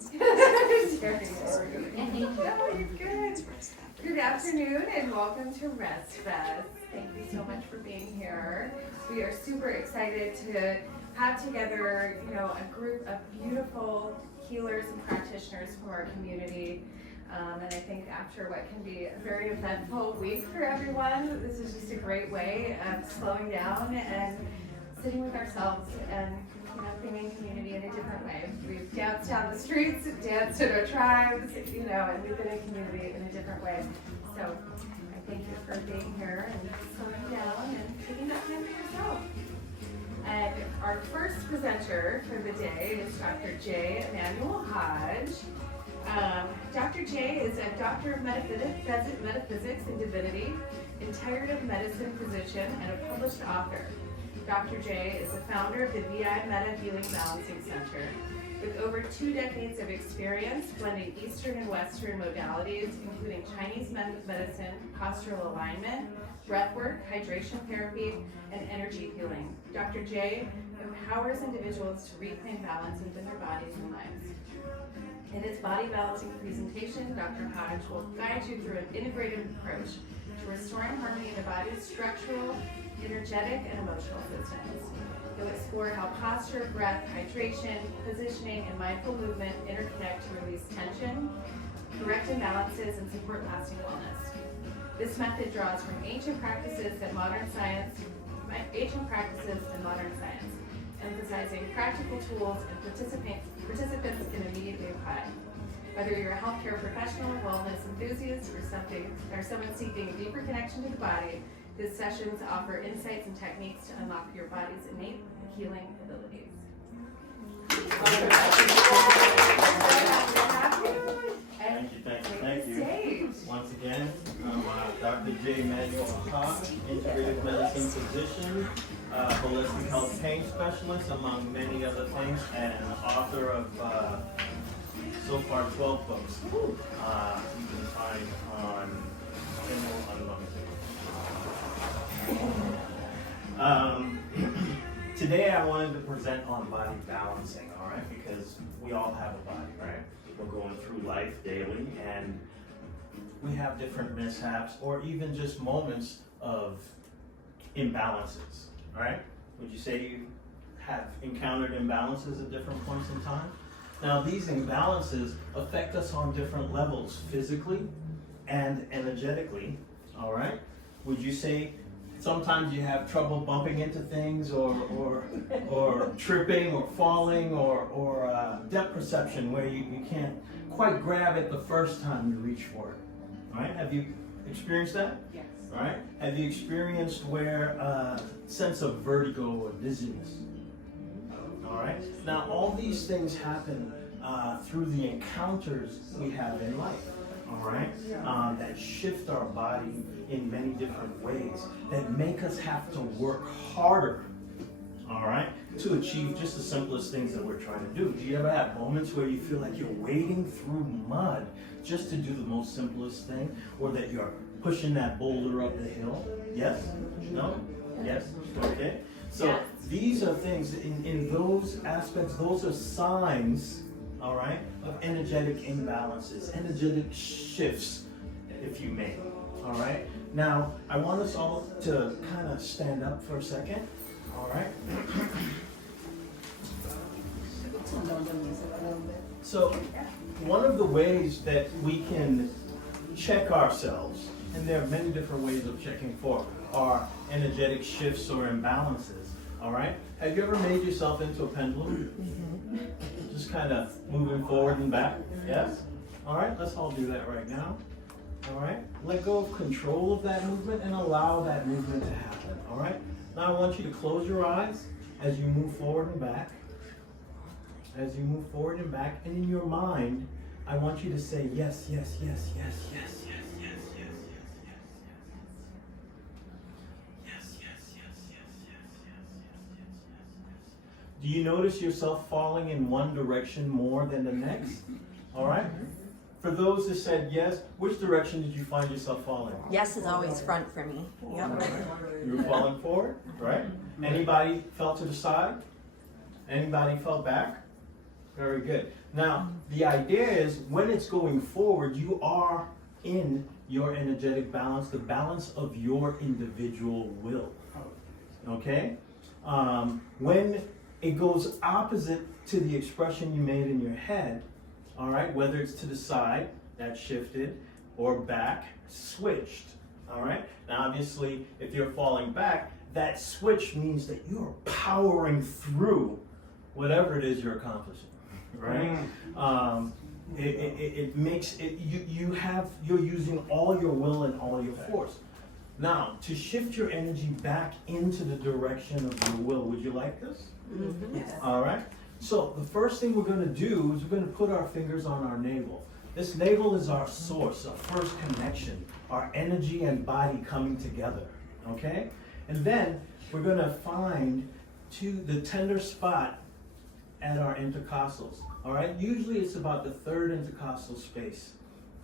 Good afternoon and welcome to Rest Fest. Thank you so much for being here. We are super excited to have together, a group of beautiful healers and practitioners from our community. And I think after what can be a very eventful week for everyone, this is just a great way of slowing down and sitting with ourselves and being in community in a different way. We've danced down the streets, danced in our tribes, and we've been in community in a different way. So I thank you for being here and slowing down and taking that time for yourself. And our first presenter for the day is Dr. J. Emanuel Hodge. Dr. J is a doctor of metaphysics and divinity, integrative medicine physician, and a published author. Dr. J is the founder of the VI Meta Healing Balancing Center. With over 2 decades of experience blending Eastern and Western modalities, including Chinese medicine, postural alignment, breathwork, hydration therapy, and energy healing, Dr. J empowers individuals to reclaim balance within their bodies and lives. In his body balancing presentation, Dr. Hodge will guide you through an integrative approach to restoring harmony in the body's structural, energetic, and emotional systems. He'll explore how posture, breath, hydration, positioning, and mindful movement interconnect to release tension, correct imbalances, and support lasting wellness. This method draws from ancient practices and modern science, emphasizing practical tools and participants can immediately apply. Whether you're a healthcare professional, wellness enthusiast, or someone seeking a deeper connection to the body, his sessions offer insights and techniques to unlock your body's innate healing abilities. Thank you. Once again, Dr. J. Emanuel Hodge, integrative medicine physician, holistic health pain specialist, among many other things, and author of so far 12 books. You can find on Kindle Unlimited. Today I wanted to present on body balancing, all right? Because we all have a body, right? We're going through life daily, and we have different mishaps or even just moments of imbalances, all right? Would you say you have encountered imbalances at different points in time? Now, these imbalances affect us on different levels, physically and energetically, all right? Would you say sometimes you have trouble bumping into things or tripping or falling or depth perception where you can't quite grab it the first time you reach for it, right? Have you experienced that? Yes. Right? Have you experienced where sense of vertigo or dizziness? All right. Now, all these things happen through the encounters we have in life. All right, that shift our body in many different ways, that make us have to work harder, all right, to achieve just the simplest things that we're trying to do. Do you ever have moments where you feel like you're wading through mud just to do the most simplest thing, or that you're pushing that boulder up the hill? Yes? No? Yes? Okay. So these are things, in those aspects, those are signs, all right, of energetic imbalances, energetic shifts, if you may, all right? Now, I want us all to kind of stand up for a second, all right? So, one of the ways that we can check ourselves, and there are many different ways of checking for our energetic shifts or imbalances, all right? Have you ever made yourself into a pendulum? Just kind of moving forward and back, yes? All right, let's all do that right now, all right? Let go of control of that movement and allow that movement to happen, all right? Now I want you to close your eyes as you move forward and back. As you move forward and back, and in your mind, I want you to say yes, yes, yes, yes, yes, yes, yes, yes, yes, yes, yes, yes, yes, yes, yes, yes, yes. Do you notice yourself falling in one direction more than the next? All right? For those that said yes, which direction did you find yourself falling? Yes is always front for me. Yep. You were falling forward, right? Anybody fell to the side? Anybody fell back? Very good. Now, the idea is when it's going forward, you are in your energetic balance, the balance of your individual will. Okay? When it goes opposite to the expression you made in your head, all right, whether it's to the side, that shifted, or back, switched. All right? Now, obviously, if you're falling back, that switch means that you're powering through whatever it is you're accomplishing. Right? It makes it you're using all your will and all your force. Now, to shift your energy back into the direction of your will, would you like this? Mm-hmm. Yes. All right. So the first thing we're going to do is we're going to put our fingers on our navel. This navel is our source, our first connection, our energy and body coming together. Okay? And then we're going to find the tender spot at our intercostals. All right? Usually it's about the third intercostal space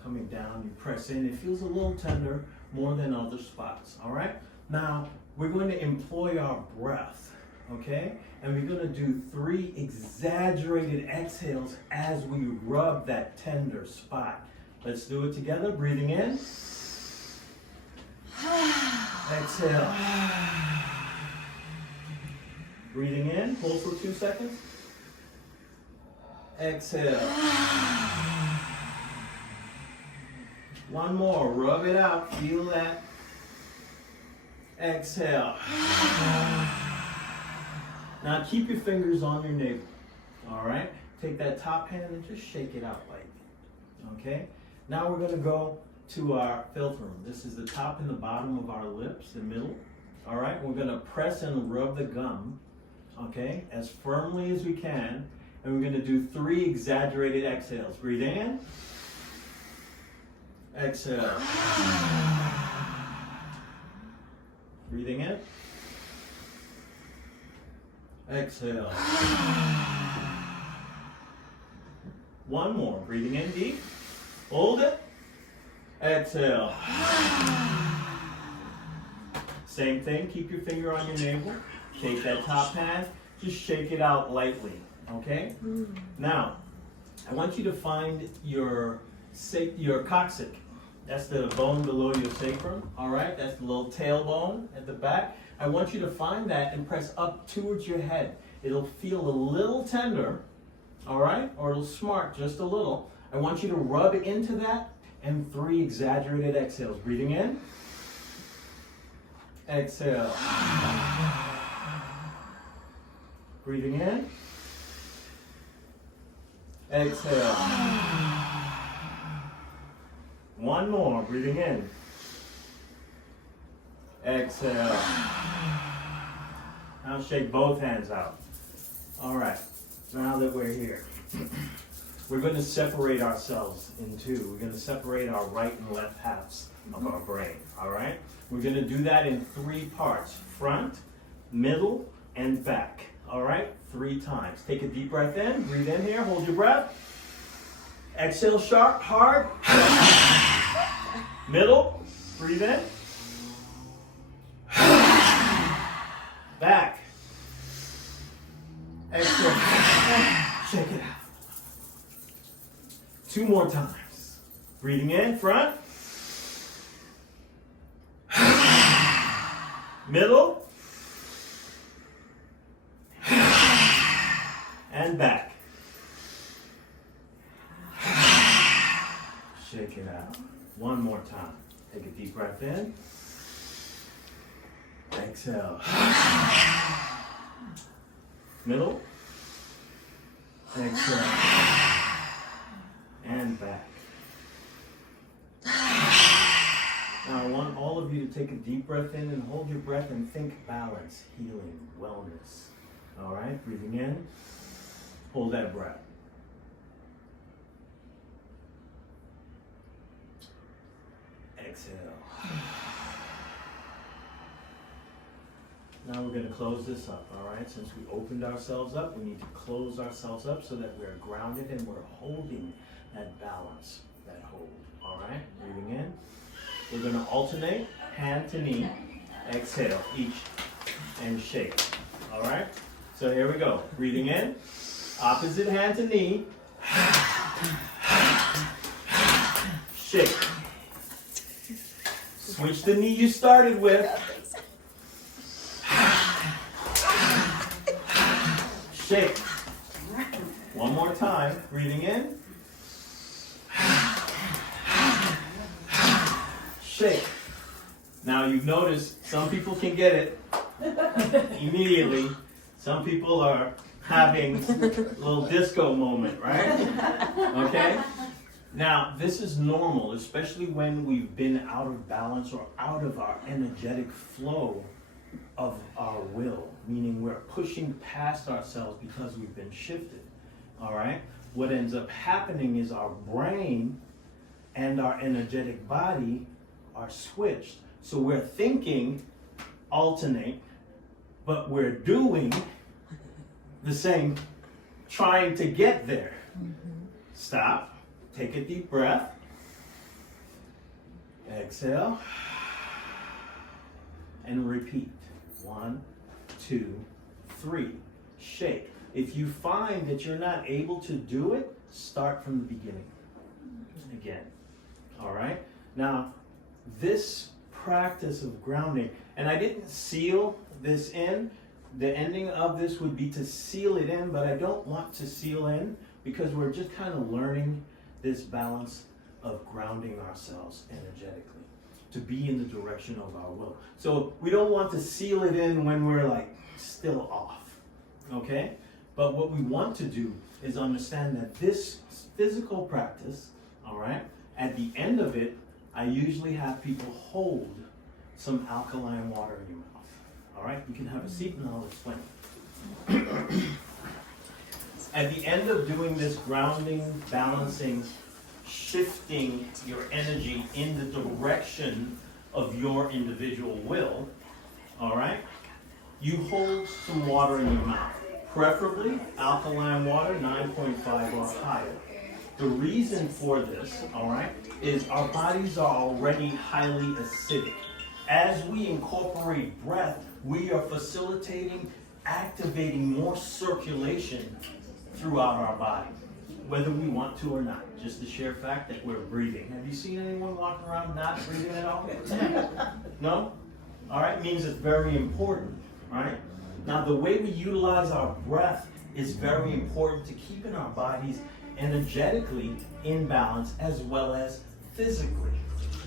coming down. You press in. It feels a little tender more than other spots. All right? Now, we're going to employ our breath. Okay? And we're going to do 3 exaggerated exhales as we rub that tender spot. Let's do it together. Breathing in. Exhale. Breathing in. Hold for 2 seconds. Exhale. One more. Rub it out. Feel that. Exhale. Now keep your fingers on your navel. All right? Take that top hand and just shake it out lightly. Okay? Now we're going to go to our filter room. This is the top and the bottom of our lips, the middle. All right? We're going to press and rub the gum, okay, as firmly as we can. And we're going to do 3 exaggerated exhales. Breathe in. Exhale. Breathing in. Exhale. One more. Breathing in deep. Hold it. Exhale. Same thing. Keep your finger on your navel. Take that top hand. Just shake it out lightly. Okay? Now, I want you to find your coccyx. That's the bone below your sacrum. All right? That's the little tailbone at the back. I want you to find that and press up towards your head. It'll feel a little tender, all right? Or it'll smart just a little. I want you to rub into that and 3 exaggerated exhales. Breathing in. Exhale. Breathing in. Exhale. One more. Breathing in. Exhale. Now shake both hands out. All right. Now that we're here, we're going to separate ourselves in 2. We're going to separate our right and left halves of our brain. All right? We're going to do that in 3 parts. Front, middle, and back. All right? 3 times. Take a deep breath in. Breathe in here. Hold your breath. Exhale sharp, hard. Middle. Breathe in. Back. Exhale. Shake it out. 2 more times. Breathing in, front. Middle. And back. Shake it out. 1 more time. Take a deep breath in. Exhale. Middle. Exhale. And back. Now I want all of you to take a deep breath in and hold your breath and think balance, healing, wellness. All right, breathing in. Hold that breath. Exhale. Now we're going to close this up, all right? Since we opened ourselves up, we need to close ourselves up so that we're grounded and we're holding that balance, that hold, all right? Breathing in. We're going to alternate hand to knee, exhale each, and shake, all right? So here we go. Breathing in, Opposite hand to knee. Shake. Switch the knee you started with. Shake. One more time. Breathing in. Shake. Now you've noticed some people can get it immediately. Some people are having a little disco moment, right? Okay? Now, this is normal, especially when we've been out of balance or out of our energetic flow of our will, meaning we're pushing past ourselves because we've been shifted, all right? What ends up happening is our brain and our energetic body are switched. So we're thinking alternate, but we're doing the same, trying to get there. Stop, take a deep breath, exhale, and repeat. 1, 2, 3. Shake. If you find that you're not able to do it, start from the beginning. Again. All right? Now, this practice of grounding, and I didn't seal this in. The ending of this would be to seal it in, but I don't want to seal in because we're just kind of learning this balance of grounding ourselves energetically to be in the direction of our will. So we don't want to seal it in when we're like still off, okay? But what we want to do is understand that this physical practice, all right, at the end of it, I usually have people hold some alkaline water in your mouth. All right, you can have a seat and I'll explain. At the end of doing this grounding, balancing, shifting your energy in the direction of your individual will, all right, you hold some water in your mouth, preferably alkaline water, 9.5 or higher. The reason for this, all right, is our bodies are already highly acidic. As we incorporate breath, we are facilitating, activating more circulation throughout our body, whether we want to or not. Just the sheer fact that we're breathing. Have you seen anyone walking around not breathing at all? No? All right, means it's very important, right? Now, the way we utilize our breath is very important to keeping our bodies energetically in balance as well as physically,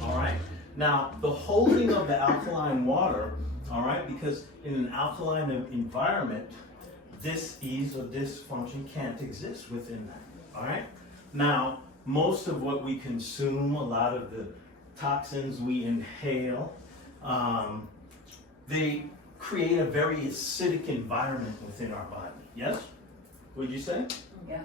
all right? Now, the holding of the alkaline water, all right, because in an alkaline environment, dis-ease or dysfunction can't exist within that, all right? Now, most of what we consume, a lot of the toxins we inhale, they create a very acidic environment within our body. Yes? Would you say? Yes.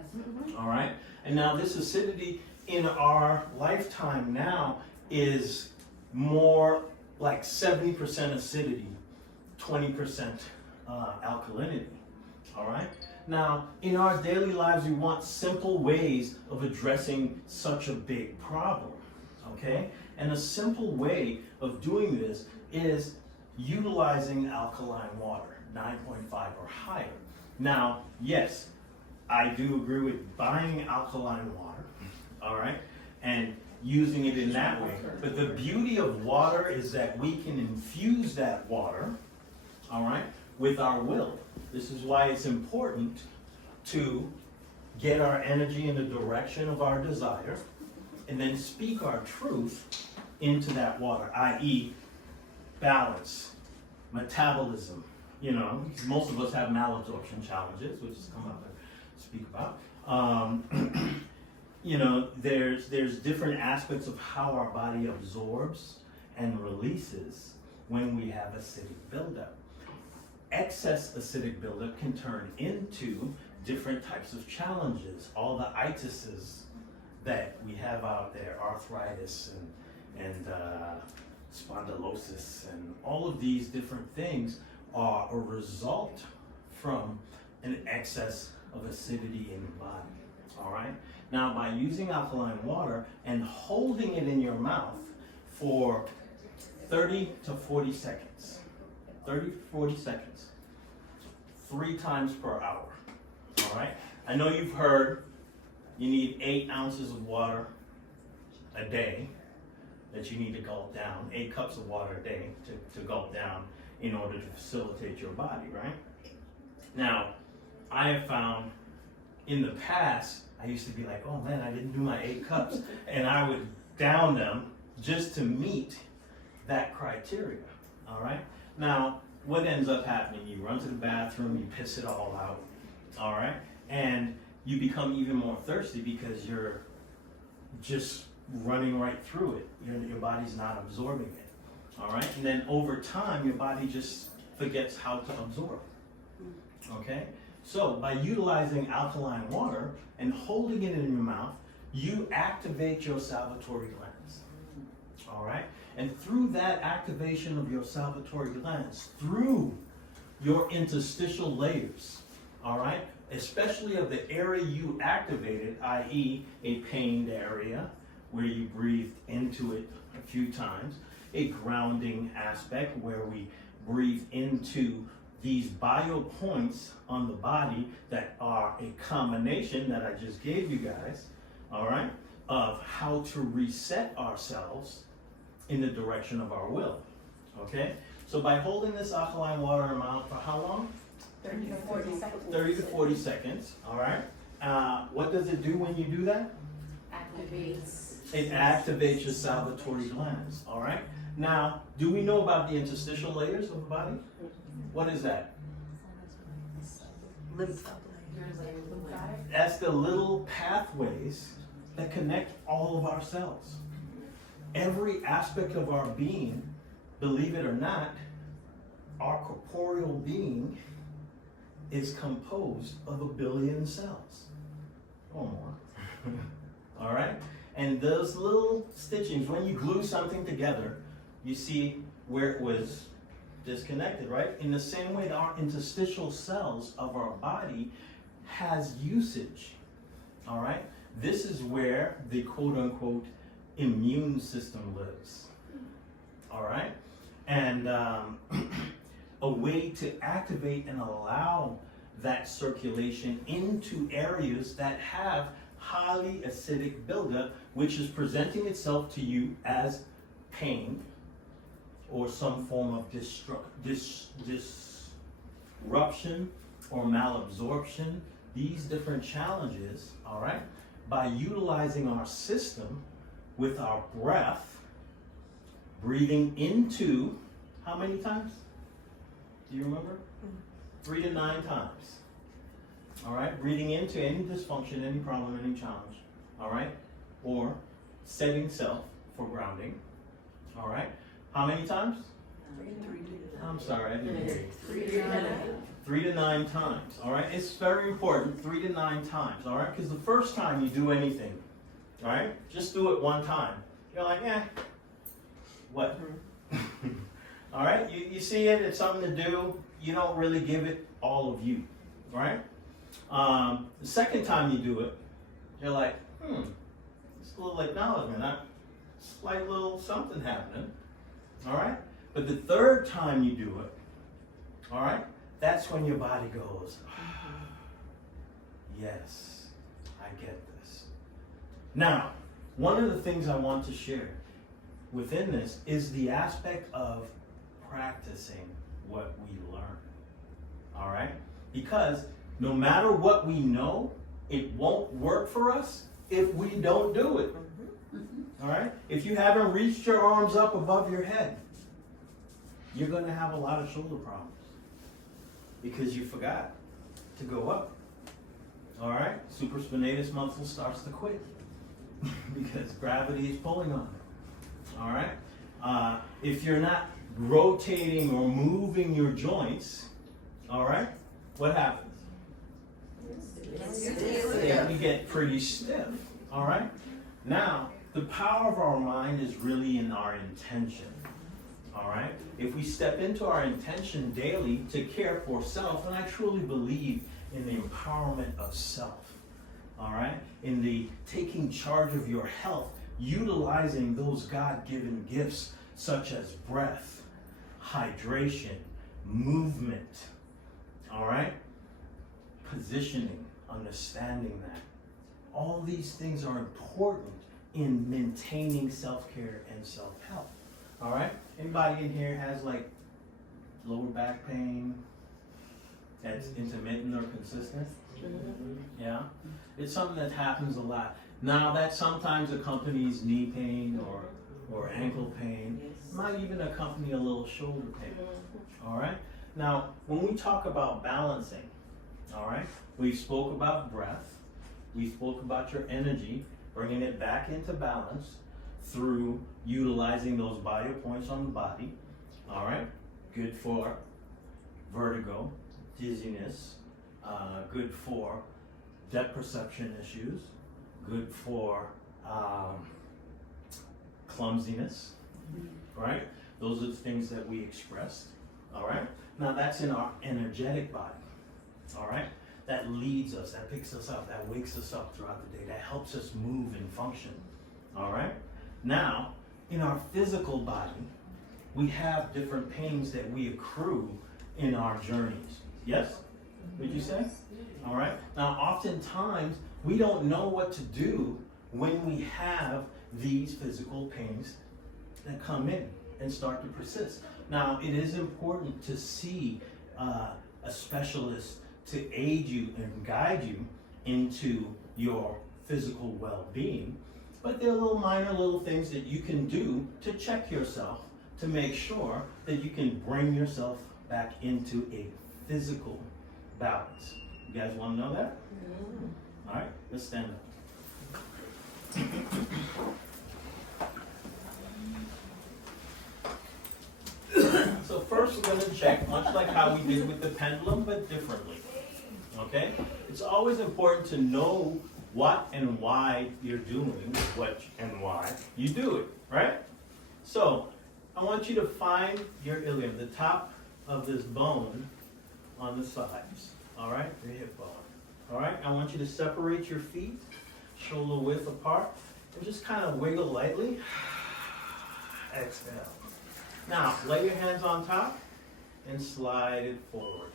All right. And now this acidity in our lifetime now is more like 70% acidity, 20% alkalinity. All right. Now, in our daily lives, we want simple ways of addressing such a big problem. Okay? And a simple way of doing this is utilizing alkaline water, 9.5 or higher. Now, yes, I do agree with buying alkaline water, all right, and using it in that way. But the beauty of water is that we can infuse that water, all right, with our will. This is why it's important to get our energy in the direction of our desire and then speak our truth into that water, i.e., balance, metabolism. You know, most of us have malabsorption challenges, which is come up and speak about. You know, there's different aspects of how our body absorbs and releases when we have acidic buildup. Excess acidic buildup can turn into different types of challenges. All the itises that we have out there, arthritis and spondylosis, and all of these different things are a result from an excess of acidity in the body. All right? Now, by using alkaline water and holding it in your mouth for 30 to 40 seconds, 30 to 40 seconds, 3 times per hour. All right? I know you've heard you need 8 ounces of water a day that you need to gulp down, 8 cups of water a day to gulp down in order to facilitate your body, right? Now, I have found in the past, I used to be like, oh man, I didn't do my 8 cups, and I would down them just to meet that criteria, all right? Now, what ends up happening? You run to the bathroom, you piss it all out, all right? And you become even more thirsty because you're just running right through it. Your body's not absorbing it, all right? And then over time, your body just forgets how to absorb, okay? So by utilizing alkaline water and holding it in your mouth, you activate your salivatory glands, all right? And through that activation of your salivatory glands, through your interstitial layers, all right, especially of the area you activated, i.e. a pained area where you breathed into it a few times, a grounding aspect where we breathe into these bio points on the body that are a combination that I just gave you guys, all right, of how to reset ourselves in the direction of our will, okay? So by holding this alkaline water in our mouth for how long? 30 to 40 seconds. 30 to 40 seconds, all right? What does it do when you do that? Activates. It activates your salivatory glands, all right? Now, do we know about the interstitial layers of the body? What is that? Lymph. That's the little pathways that connect all of our cells. Every aspect of our being, believe it or not, our corporeal being is composed of 1 billion cells or more. All right? And those little stitchings, when you glue something together, you see where it was disconnected, right? In the same way that our interstitial cells of our body has usage, all right? This is where the quote-unquote immune system lives, all right? And a way to activate and allow that circulation into areas that have highly acidic buildup, which is presenting itself to you as pain or some form of disruption or malabsorption, these different challenges, all right, by utilizing our system with our breath, breathing into, how many times? Do you remember? 3 to 9 times. All right, breathing into any dysfunction, any problem, any challenge, all right, or setting self for grounding, all right. How many times? 3 to I'm sorry, I didn't hear you. 3 to 9. 3 to 9 times, all right? It's very important, 3 to 9 times, all right? Because the first time you do anything, all right, just do it one time. You're like, what? All right, you see it, it's something to do, you don't really give it all of you, right? The second time you do it, you're like, it's a little acknowledgement, slight little something happening, all right? But the third time you do it, all right, that's when your body goes, yes, I get this. Now, one of the things I want to share within this is the aspect of practicing what we learn, all right? Because no matter what we know, it won't work for us if we don't do it, all right? If you haven't reached your arms up above your head, you're going to have a lot of shoulder problems because you forgot to go up, all right? Supraspinatus muscle starts to quit because gravity is pulling on it, all right? If you're not rotating or moving your joints, all right, what happens? You get pretty stiff, all right? Now, the power of our mind is really in our intention, all right? If we step into our intention daily to care for self, and I truly believe in the empowerment of self, all right? In the taking charge of your health, utilizing those God-given gifts such as breath, hydration, movement, all right? Positioning, understanding that. All these things are important in maintaining self-care and self-help. All right? Anybody in here has like lower back pain that's intermittent or consistent? Yeah? It's something that happens a lot. Now that sometimes accompanies knee pain or ankle pain. Might even accompany a little shoulder pain. All right? Now, when we talk about balancing, all right, we spoke about breath. We spoke about your energy, bringing it back into balance through utilizing those body points on the body. All right? Good for vertigo, dizziness, good for depth perception issues, good for clumsiness, right? Those are the things that we expressed, all right? Now that's in our energetic body, all right? That leads us, that picks us up, that wakes us up throughout the day, that helps us move and function, all right? Now, in our physical body, we have different pains that we accrue in our journeys. Yes? Would you say? All right. Now, oftentimes, we don't know what to do when we have these physical pains that come in and start to persist. Now, it is important to see a specialist to aid you and guide you into your physical well-being, but there are minor little things that you can do to check yourself to make sure that you can bring yourself back into a physical balance. You guys want to know that? All right, let's stand up. So first we're going to check, much like how we did with the pendulum, but differently. Okay? It's always important to know what and why you're doing what and why you do it, right? So I want you to find your ilium, the top of this bone on the sides, all right? Your hip bone, all right? I want you to separate your feet, shoulder width apart, and just kind of wiggle lightly. Exhale. Now, lay your hands on top and slide it forward,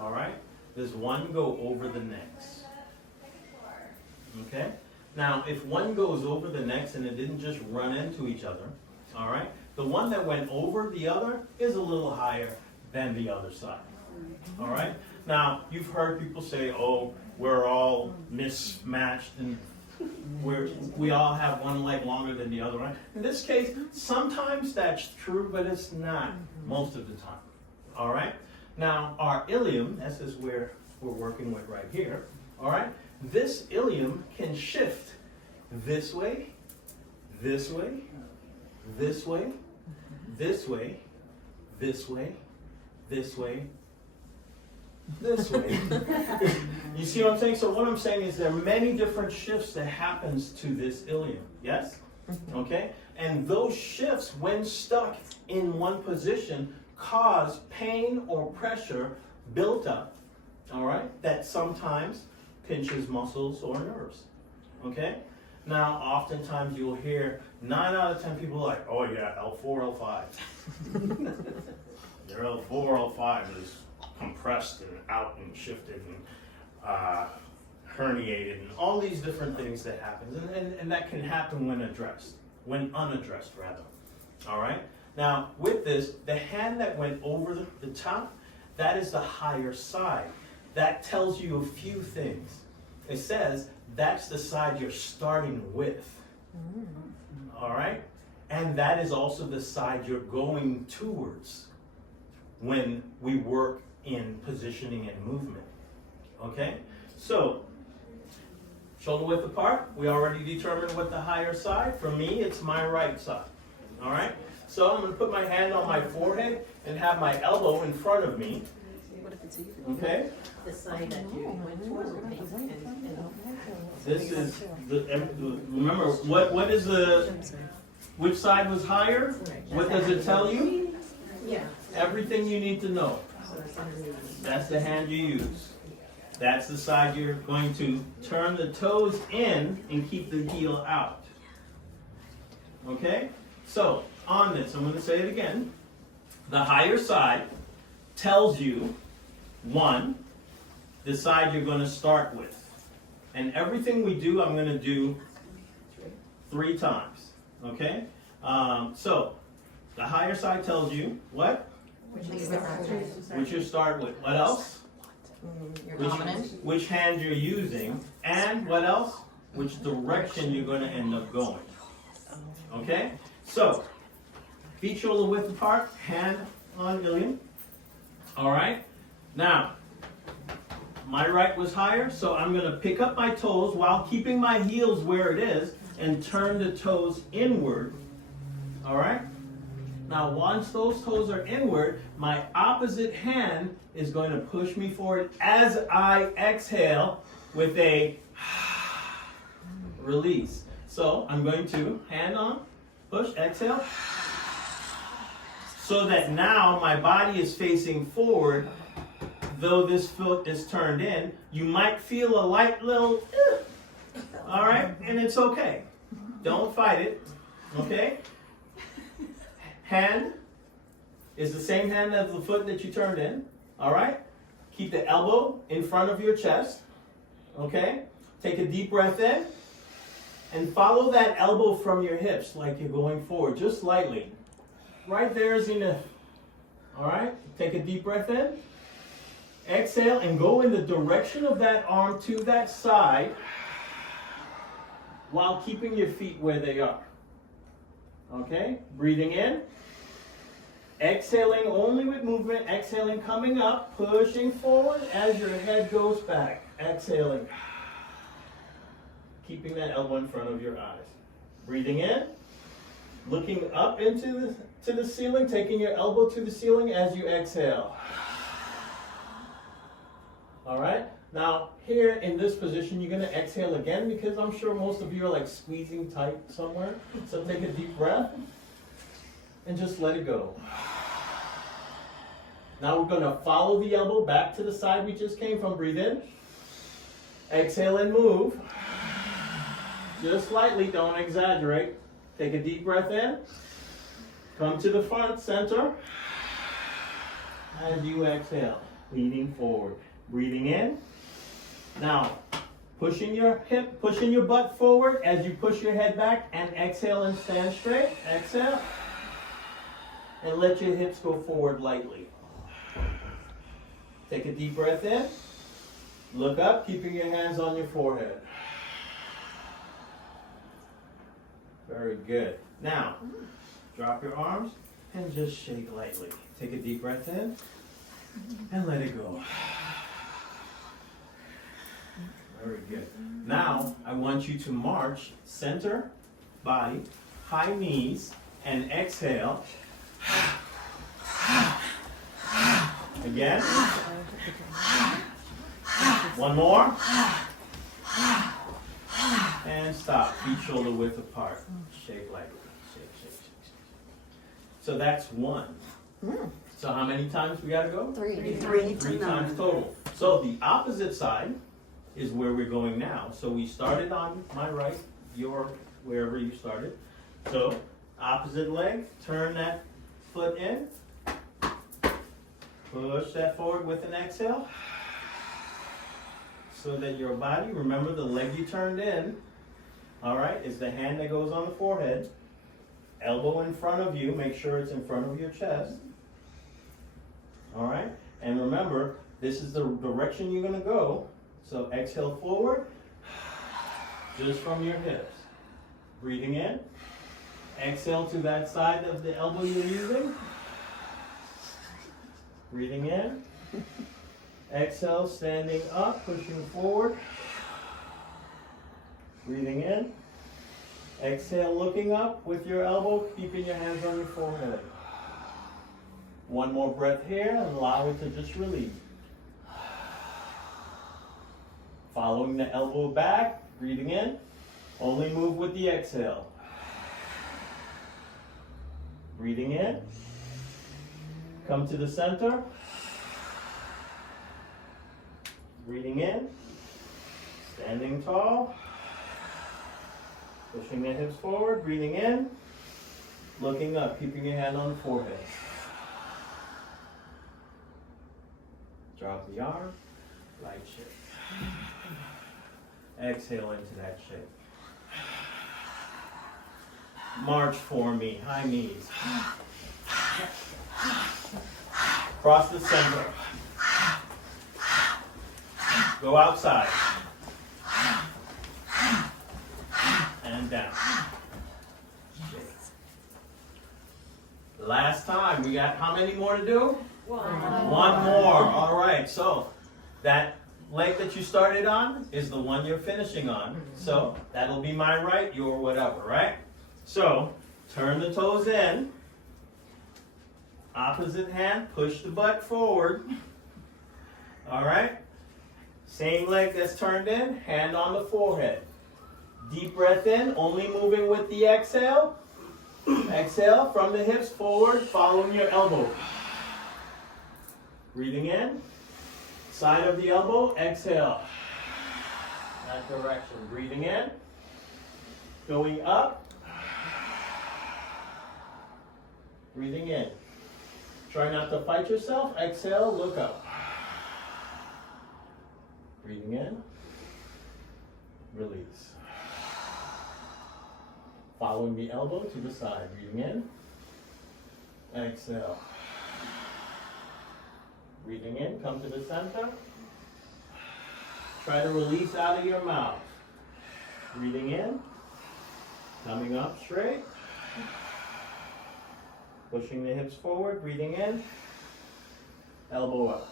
all right? Does one go over the next? Okay? Now, if one goes over the next and it didn't just run into each other, all right? The one that went over the other is a little higher than the other side. All right? Now, you've heard people say, oh, we're all mismatched and we all have one leg longer than the other, right? In this case, sometimes that's true, but it's not most of the time. All right? Now, our ilium, this is where we're working with right here, all right? This ilium can shift this way, this way, this way, this way, this way, this way, this way. You see what I'm saying? So what I'm saying is there are many different shifts that happens to this ilium. Yes? Okay? And those shifts, when stuck in one position, cause pain or pressure built up, all right, that sometimes pinches muscles or nerves. Okay? Now, oftentimes you'll hear 9 out of 10 people like, oh yeah, L4, L5. Their L4, L5 is compressed and out and shifted and herniated and all these different things that happen. And that can happen when unaddressed rather. All right? Now, with this, the hand that went over the top, that is the higher side. That tells you a few things. It says that's the side you're starting with. All right? And that is also the side you're going towards when we work in positioning and movement. Okay? So, shoulder width apart. We already determined what the higher side. For me, it's my right side. All right? So I'm going to put my hand on my forehead and have my elbow in front of me. Okay? The side that you went towards the paint. This is remember what is which side was higher? What does it tell you? Yeah. Everything you need to know. So that's underneath. That's the hand you use. That's the side you're going to turn the toes in and keep the heel out. Okay? So, on this, I'm going to say it again. The higher side tells you, one, the side you're going to start with. And everything we do, I'm going to do 3 times. Okay? So, the higher side tells you what? Which you start with. What else? Your dominant. Which hand you're using. And what else? Which direction you're going to end up going. Okay? So, feet shoulder width apart, hand on Ilian. Alright? Now, my right was higher, so I'm going to pick up my toes while keeping my heels where it is and turn the toes inward. Alright? Now, once those toes are inward, my opposite hand is going to push me forward as I exhale with a release. So, I'm going to hand on, push, exhale. So that now my body is facing forward, though this foot is turned in. You might feel a light little, all right? And it's okay. Don't fight it, okay? Hand is the same hand as the foot that you turned in, all right? Keep the elbow in front of your chest, okay? Take a deep breath in and follow that elbow from your hips like you're going forward, just lightly. Right there is enough. All right? Take a deep breath in. Exhale and go in the direction of that arm to that side while keeping your feet where they are. Okay? Breathing in. Exhaling only with movement. Exhaling, coming up, pushing forward as your head goes back. Exhaling. Keeping that elbow in front of your eyes. Breathing in. Looking up into the ceiling, taking your elbow to the ceiling as you exhale. All right? Now, here in this position, you're going to exhale again because I'm sure most of you are like squeezing tight somewhere. So take a deep breath and just let it go. Now we're going to follow the elbow back to the side we just came from. Breathe in. Exhale and move. Just lightly, don't exaggerate. Take a deep breath in. Come to the front, center. As you exhale, leaning forward. Breathing in. Now, pushing your butt forward as you push your head back and exhale and stand straight. Exhale. And let your hips go forward lightly. Take a deep breath in. Look up, keeping your hands on your forehead. Very good. Now, drop your arms and just shake lightly. Take a deep breath in and let it go. Very good. Now, I want you to march center, body, high knees, and exhale. Again. One more. And stop. Feet shoulder width apart. Shake lightly. Shake, shake, shake, shake. So that's 1. So how many times we gotta go? 3. 3 times total. So the opposite side is where we're going now. So we started on my right, your wherever you started. So opposite leg, turn that foot in. Push that forward with an exhale. So that your body, remember the leg you turned in, all right, is the hand that goes on the forehead. Elbow in front of you, make sure it's in front of your chest. All right, and remember, this is the direction you're gonna go. So exhale forward, just from your hips. Breathing in. Exhale to that side of the elbow you're using. Breathing in. Exhale, standing up, pushing forward. Breathing in. Exhale, looking up with your elbow, keeping your hands on your forehead. One more breath here and allow it to just release. Following the elbow back, breathing in. Only move with the exhale. Breathing in. Come to the center. Breathing in. Standing tall. Pushing the hips forward. Breathing in. Looking up, keeping your hand on the forehead. Drop the arm. Light shake. Exhale into that shape. March for me, high knees. Cross the center. Go outside. And down. Last time, we got how many more to do? One more. All right, so that leg that you started on is the one you're finishing on. So that'll be my right, your whatever, right? So turn the toes in. Opposite hand, push the butt forward. All right? Same leg that's turned in, hand on the forehead. Deep breath in, only moving with the exhale. Exhale from the hips forward, following your elbow. Breathing in. Side of the elbow, exhale. That direction. Breathing in. Going up. Breathing in. Try not to fight yourself. Exhale, look up. Breathing in. Release. Following the elbow to the side. Breathing in. Exhale. Breathing in, come to the center. Try to release out of your mouth. Breathing in. Coming up straight. Pushing the hips forward. Breathing in. Elbow up.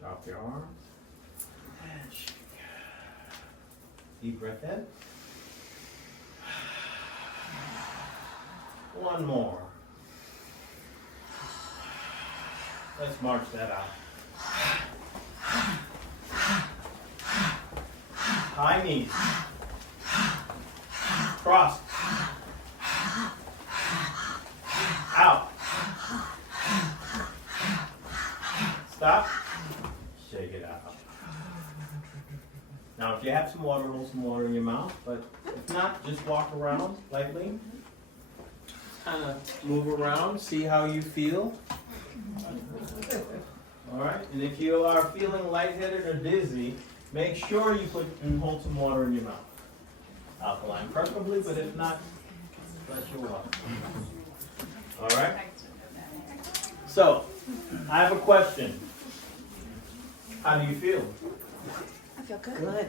Drop your arms. And shake. Deep breath in. One more. Let's march that out. High knees. Cross. Out. Stop. Shake it out. Now, if you have some water, hold some water in your mouth. But if not, just walk around lightly. Kind of move around, see how you feel. All right, and if you are feeling lightheaded or dizzy, make sure you put and hold some water in your mouth. Alkaline preferably, but if not, let your water. All right. So, I have a question. How do you feel? I feel good.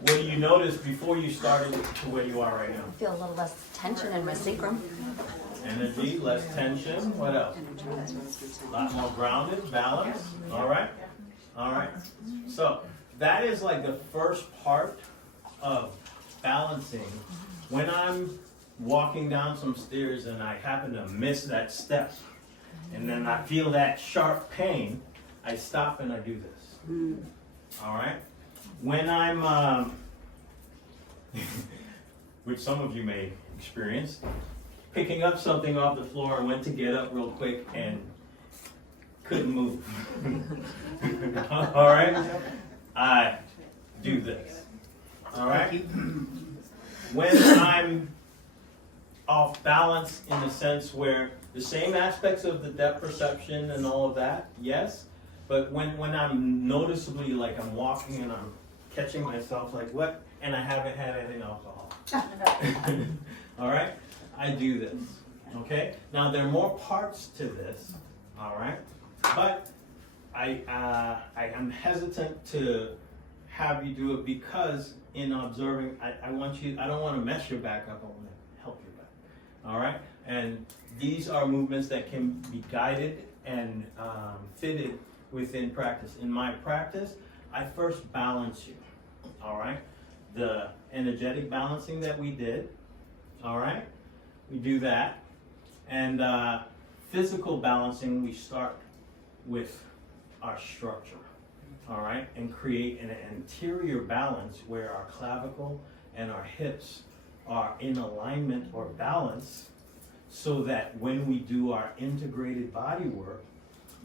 What do you notice before you started to where you are right now? I feel a little less tension in my sacrum. Energy, less tension. What else? A lot more grounded, balanced. All right. All right. So that is like the first part of balancing. When I'm walking down some stairs and I happen to miss that step, and then I feel that sharp pain, I stop and I do this. All right. When I'm, which some of you may experience, picking up something off the floor and went to get up real quick and couldn't move. All right? I do this. All right? When I'm off balance in the sense where the same aspects of the depth perception and all of that, yes, but when I'm noticeably like I'm walking and I'm catching myself like what, and I haven't had any alcohol. All right? I do this, okay? Now there are more parts to this, all right? But I am hesitant to have you do it because in observing, I don't want to mess your back up, I want to help your back, all right? And these are movements that can be guided and fitted within practice. In my practice, I first balance you, all right? The energetic balancing that we did, all right? We do that. And physical balancing, we start with our structure, all right? And create an anterior balance where our clavicle and our hips are in alignment or balance so that when we do our integrated body work,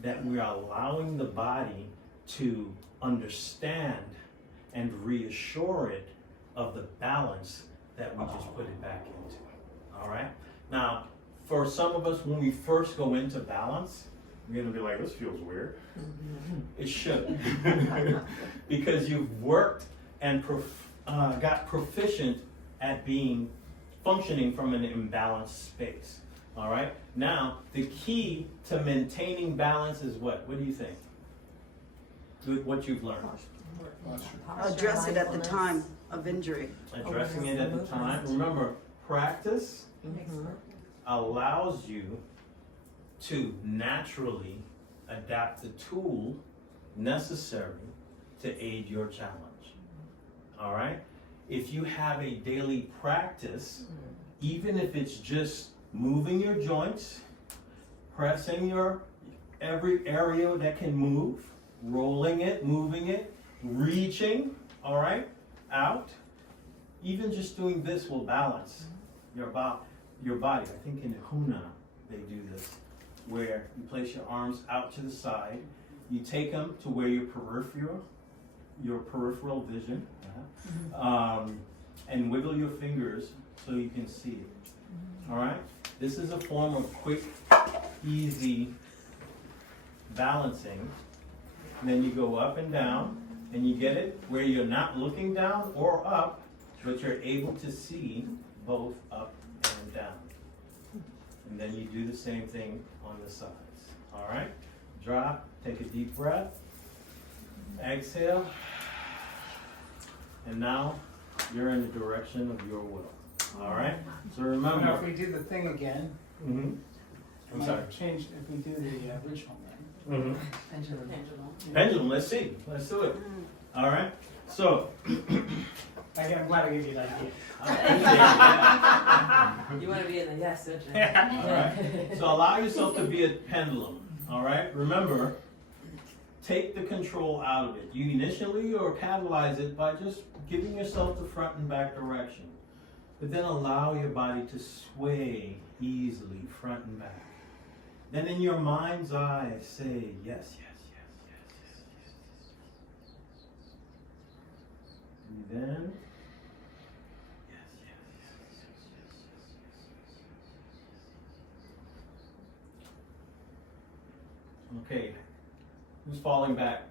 that we are allowing the body to understand and reassure it of the balance that we just put it back into. All right. Now, for some of us, when we first go into balance, You're gonna be like, this feels weird. It should. Because you've worked and got proficient at functioning from an imbalanced space. All right? Now, the key to maintaining balance is what? What do you think? With what you've learned. Address it at the time of injury. Addressing it at the time. Remember, practice allows you to naturally adapt the tool necessary to aid your challenge. All right? If you have a daily practice, even if it's just moving your joints, pressing your every area that can move, rolling it, moving it, reaching, all right, out. Even just doing this will balance your body. I think in Huna they do this, where you place your arms out to the side, you take them to where your peripheral vision, and wiggle your fingers so you can see it. All right? This is a form of quick, easy balancing. And then you go up and down, and you get it where you're not looking down or up, but you're able to see both up and down. And then you do the same thing on the sides. All right? Drop, take a deep breath, exhale, and now you're in the direction of your will. All right? So remember. Now, if we do the thing again, I'm sorry. Change if we do the original thing. Pendulum, let's see. Let's do it. All right? So, I'm glad I gave you that idea. You want to be in the yes, don't you? all right? So allow yourself to be a pendulum. All right? Remember, take the control out of it. You initially or catalyze it by just giving yourself the front and back direction. But then allow your body to sway easily front and back. Then in your mind's eye, say yes, yes, yes, yes, yes, yes, yes. And then yes, yes, yes, yes, yes, yes, yes. Okay. Who's falling back?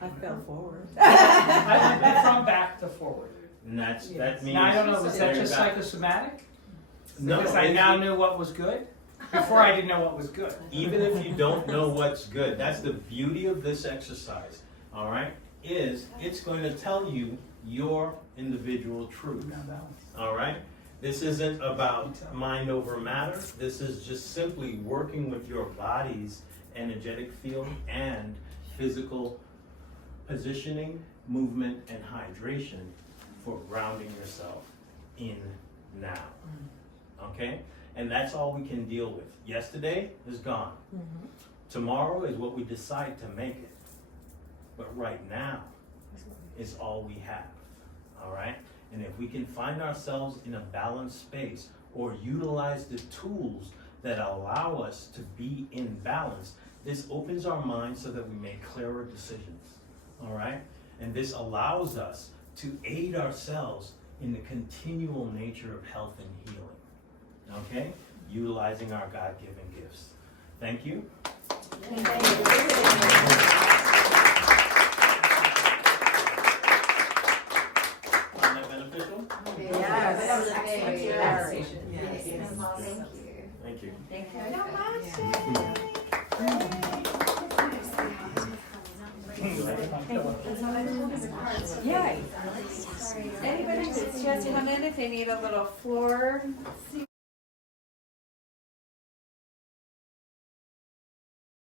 I fell forward. I went from back to forward. And that means Now I don't know, was that you're just back. psychosomatic? No, Because I if now you- knew what was good? Before I didn't know what was good. Even if you don't know what's good, that's the beauty of this exercise, all right, is it's going to tell you your individual truth, all right? This isn't about mind over matter. This is just simply working with your body's energetic field and physical positioning, movement, and hydration for grounding yourself in now, okay? And that's all we can deal with. Yesterday is gone. Tomorrow is what we decide to make it. But right now is all we have. All right? And if we can find ourselves in a balanced space or utilize the tools that allow us to be in balance, this opens our minds so that we make clearer decisions. All right? And this allows us to aid ourselves in the continual nature of health and healing. Okay? Utilizing our God-given gifts. Thank you. Found that beneficial? Yes. That was Thank excellent. you. Conversation. Yes. Yes. Thank you. Thank you. Thank you so much. Yeah. Anybody that's just come in, if they need a little floor seat.